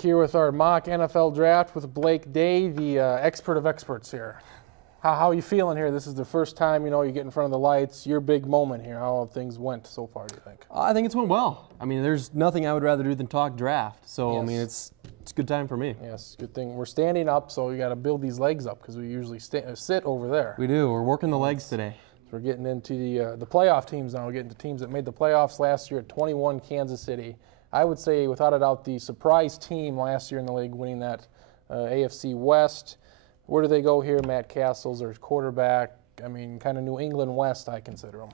Here with our mock NFL draft with Blake Day, the expert of experts here. How are you feeling here? This is the first time, you get in front of the lights. Your big moment here. How have things went so far, do you think? I think it's went well. I mean, there's nothing I would rather do than talk draft. So, Yes. I mean, it's a good time for me. Yes, good thing. We're standing up, so we got to build these legs up because we usually sit over there. We do. We're working the legs today. So we're getting into the playoff teams now. We're getting to teams that made the playoffs last year at 21, Kansas City. I would say, without a doubt, the surprise team last year in the league, winning that AFC West. Where do they go here? Matt Castle's their quarterback. I mean, kind of New England West, I consider them.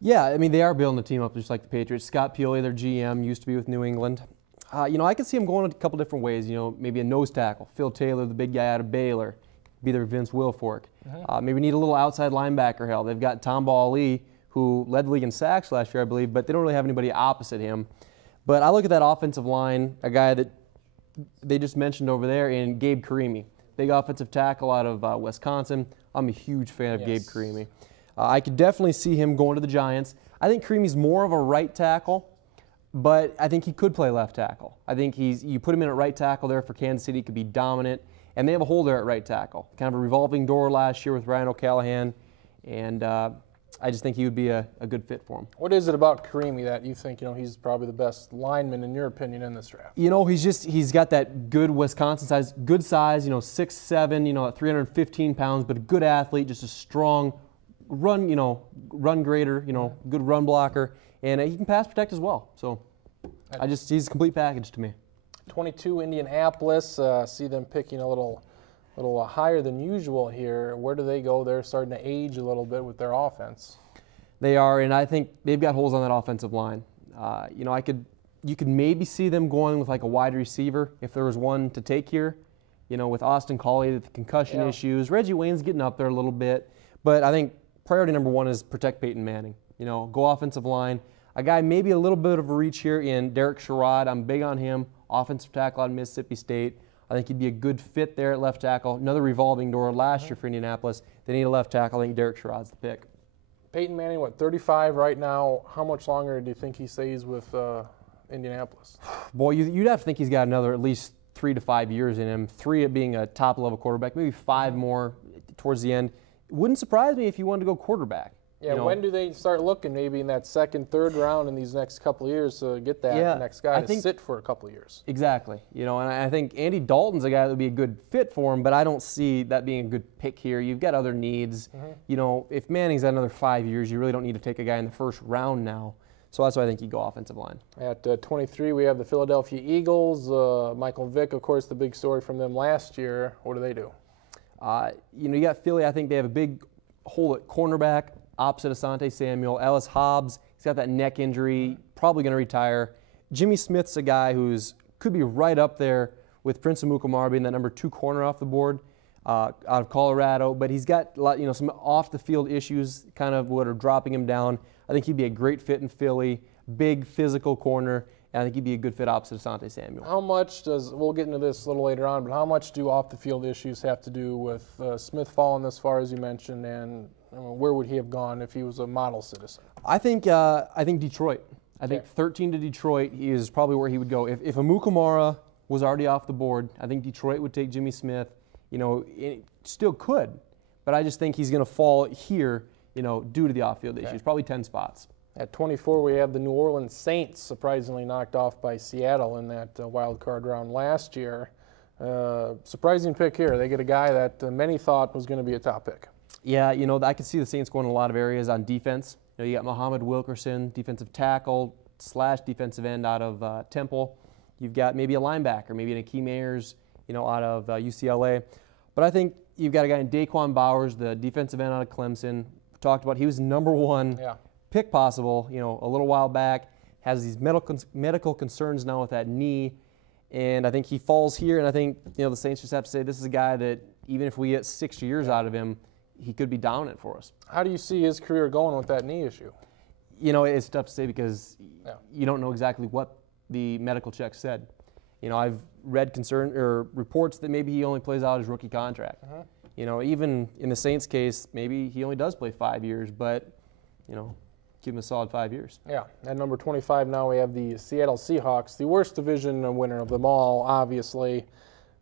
Yeah, I mean, they are building the team up just like the Patriots. Scott Pioli, their GM, used to be with New England. I could see him going a couple different ways. Maybe a nose tackle. Phil Taylor, the big guy out of Baylor. Be their Vince Wilfork. Maybe need a little outside linebacker help. They've got Tom Ali, who led the league in sacks last year, I believe, but they don't really have anybody opposite him. But I look at that offensive line, a guy that they just mentioned over there, in Gabe Carimi. Big offensive tackle out of Wisconsin. I'm a huge fan of Gabe Carimi. I could definitely see him going to the Giants. I think Carimi's more of a right tackle, but I think he could play left tackle. I think you put him in at right tackle there for Kansas City, he could be dominant. And they have a hole there at right tackle. Kind of a revolving door last year with Ryan O'Callahan. And I just think he would be a good fit for him. What is it about Carimi that you think, he's probably the best lineman, in your opinion, in this draft? He's got that good Wisconsin size, good size, 6'7", at 315 pounds, but a good athlete, just a strong run, run grader, good run blocker. And he can pass protect as well. So he's a complete package to me. 22 Indianapolis, see them picking a little higher than usual here. Where do they go? They're starting to age a little bit with their offense. They are, and I think they've got holes on that offensive line. You could maybe see them going with like a wide receiver if there was one to take here. With Austin Collie, the concussion issues. Reggie Wayne's getting up there a little bit, but I think priority number one is protect Peyton Manning. Go offensive line. A guy maybe a little bit of a reach here in Derek Sherrod. I'm big on him. Offensive tackle out of Mississippi State. I think he'd be a good fit there at left tackle. Another revolving door last year for Indianapolis. They need a left tackle. I think Derek Sherrod's the pick. Peyton Manning, 35 right now? How much longer do you think he stays with Indianapolis? Boy, you'd have to think he's got another at least 3 to 5 years in him. 3 at being a top-level quarterback, maybe 5 more towards the end. It wouldn't surprise me if he wanted to go quarterback. Yeah, when do they start looking maybe in that second, third round in these next couple of years to get that next guy to sit for a couple of years? Exactly. And I think Andy Dalton's a guy that would be a good fit for him, but I don't see that being a good pick here. You've got other needs. If Manning's at another 5 years, you really don't need to take a guy in the first round now. So that's why I think you go offensive line. At 23, we have the Philadelphia Eagles. Michael Vick, of course, the big story from them last year. What do they do? You got Philly. I think they have a big hole at cornerback, opposite Asante Samuel. Ellis Hobbs, he's got that neck injury, probably going to retire. Jimmy Smith's a guy could be right up there with Prince Amukamara being that number 2 corner off the board out of Colorado, but he's got some off-the-field issues kind of what are dropping him down. I think he'd be a great fit in Philly, big physical corner, and I think he'd be a good fit opposite Asante Samuel. How much we'll get into this a little later on, but how much do off-the-field issues have to do with Smith falling this far, as you mentioned, and where would he have gone if he was a model citizen? I think Detroit. I think 13 to Detroit is probably where he would go. If Amukamara was already off the board, I think Detroit would take Jimmy Smith. It still could, but I just think he's going to fall here, due to the off-field issues. Probably 10 spots. At 24, we have the New Orleans Saints, surprisingly knocked off by Seattle in that wild card round last year. Surprising pick here. They get a guy that many thought was going to be a top pick. Yeah, I could see the Saints going in a lot of areas on defense. You got Muhammad Wilkerson, defensive tackle / defensive end out of Temple. You've got maybe a linebacker, maybe an Akeem Ayers, out of UCLA. But I think you've got a guy in Daquan Bowers, the defensive end out of Clemson. We talked about he was number 1 pick possible, a little while back. Has these medical concerns now with that knee. And I think he falls here, and I think, the Saints just have to say this is a guy that even if we get 6 years out of him, he could be dominant for us. How do you see his career going with that knee issue? It's tough to say because you don't know exactly what the medical check said. I've read reports that maybe he only plays out his rookie contract. Even in the Saints case, maybe he only does play 5 years, but give him a solid 5 years. Yeah, at number 25 now we have the Seattle Seahawks, the worst division winner of them all, obviously.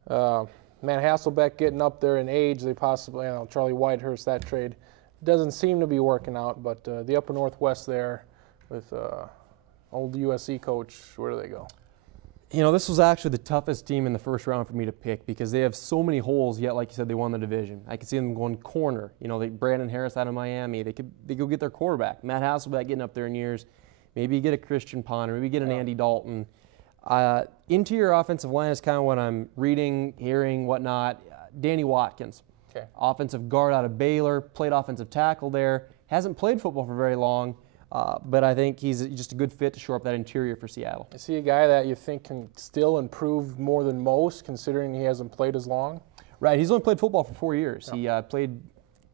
Matt Hasselbeck getting up there in age. They possibly, Charlie Whitehurst, that trade doesn't seem to be working out, but the upper Northwest there with old USC coach, where do they go? This was actually the toughest team in the first round for me to pick because they have so many holes, yet, like you said, they won the division. I could see them going corner. Brandon Harris out of Miami. They go get their quarterback. Matt Hasselbeck getting up there in years. Maybe you get a Christian Ponder. Maybe you get an Andy Dalton. Interior offensive line is kind of what I'm reading, hearing, whatnot. Danny Watkins, offensive guard out of Baylor, played offensive tackle there. Hasn't played football for very long. But I think he's just a good fit to shore up that interior for Seattle. Is he a guy that you think can still improve more than most, considering he hasn't played as long? Right. He's only played football for 4 years. He played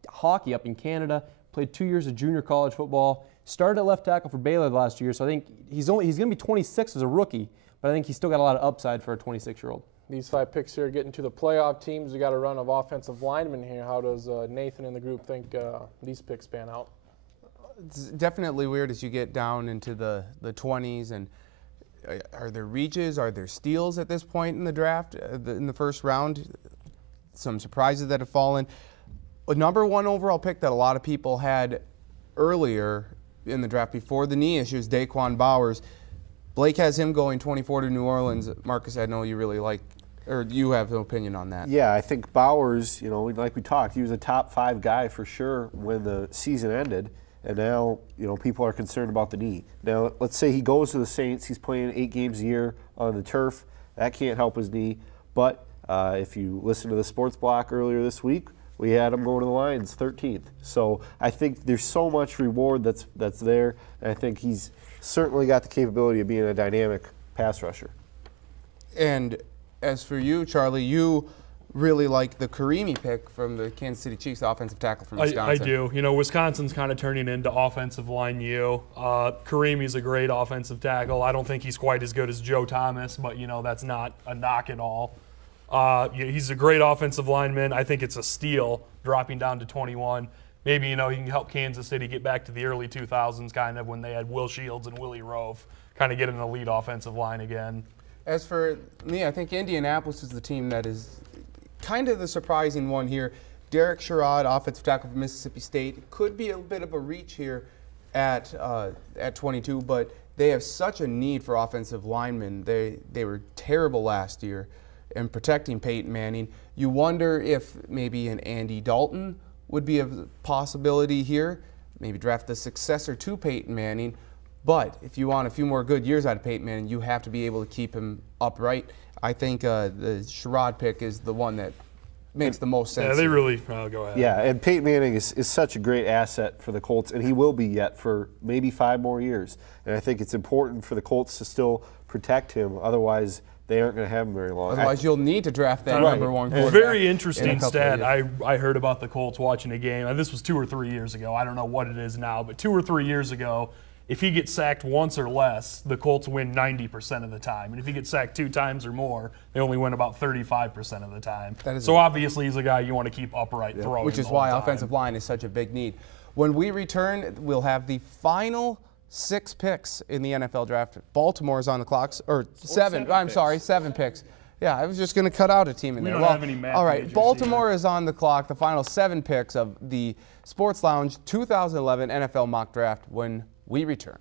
hockey up in Canada, played 2 years of junior college football, started at left tackle for Baylor the last 2 years. So I think he's going to be 26 as a rookie, but I think he's still got a lot of upside for a 26-year-old. These 5 picks here getting to the playoff teams. We got a run of offensive linemen here. How does Nathan and the group think these picks pan out? It's definitely weird as you get down into the 20s, and are there reaches, are there steals at this point in the draft, in the first round? Some surprises that have fallen. A number 1 overall pick that a lot of people had earlier in the draft before the knee issues, Daquan Bowers. Blake has him going 24 to New Orleans. Marcus, I know you really like, or you have an opinion on that. Yeah, I think Bowers, like we talked, he was a top 5 guy for sure when the season ended. And now, people are concerned about the knee. Now, let's say he goes to the Saints. He's playing 8 games a year on the turf. That can't help his knee. But if you listen to the Sports Block earlier this week, we had him going to the Lions 13th. So I think there's so much reward that's there. And I think he's certainly got the capability of being a dynamic pass rusher. And as for you, Charlie, you really like the Karimi pick from the Kansas City Chiefs, the offensive tackle from Wisconsin. I do. Wisconsin's kind of turning into offensive line U. Karimi's a great offensive tackle. I don't think he's quite as good as Joe Thomas, but, that's not a knock at all. He's a great offensive lineman. I think it's a steal dropping down to 21. Maybe, he can help Kansas City get back to the early 2000s, kind of when they had Will Shields and Willie Rove, kind of get an elite offensive line again. As for me, I think Indianapolis is the team that is kind of the surprising one here. Derek Sherrod, offensive tackle from Mississippi State, could be a bit of a reach here at 22, but they have such a need for offensive linemen. They were terrible last year in protecting Peyton Manning. You wonder if maybe an Andy Dalton would be a possibility here, maybe draft the successor to Peyton Manning. But if you want a few more good years out of Peyton Manning, you have to be able to keep him upright. I think the Sherrod pick is the one that makes the most sense. Yeah, they really go ahead. Yeah, and Peyton Manning is such a great asset for the Colts, and he will be yet for maybe 5 more years. And I think it's important for the Colts to still protect him. Otherwise, they aren't going to have him very long. Otherwise, you'll need to draft that number 1 quarterback. Very interesting stat I heard about the Colts watching a game. And this was 2 or 3 years ago. I don't know what it is now, but 2 or 3 years ago, if he gets sacked once or less, the Colts win 90% of the time. And if he gets sacked 2 times or more, they only win about 35% of the time. So obviously he's a guy you want to keep upright throwing. Which is why offensive line is such a big need. When we return, we'll have the final 6 picks in the NFL draft. Baltimore is on the clock, or 7. I'm sorry, 7 picks. Yeah, I was just going to cut out a team in there. We don't have any math all right, majors Baltimore either. is on the clock, the final 7 picks of the Sports Lounge 2011 NFL Mock Draft when we return.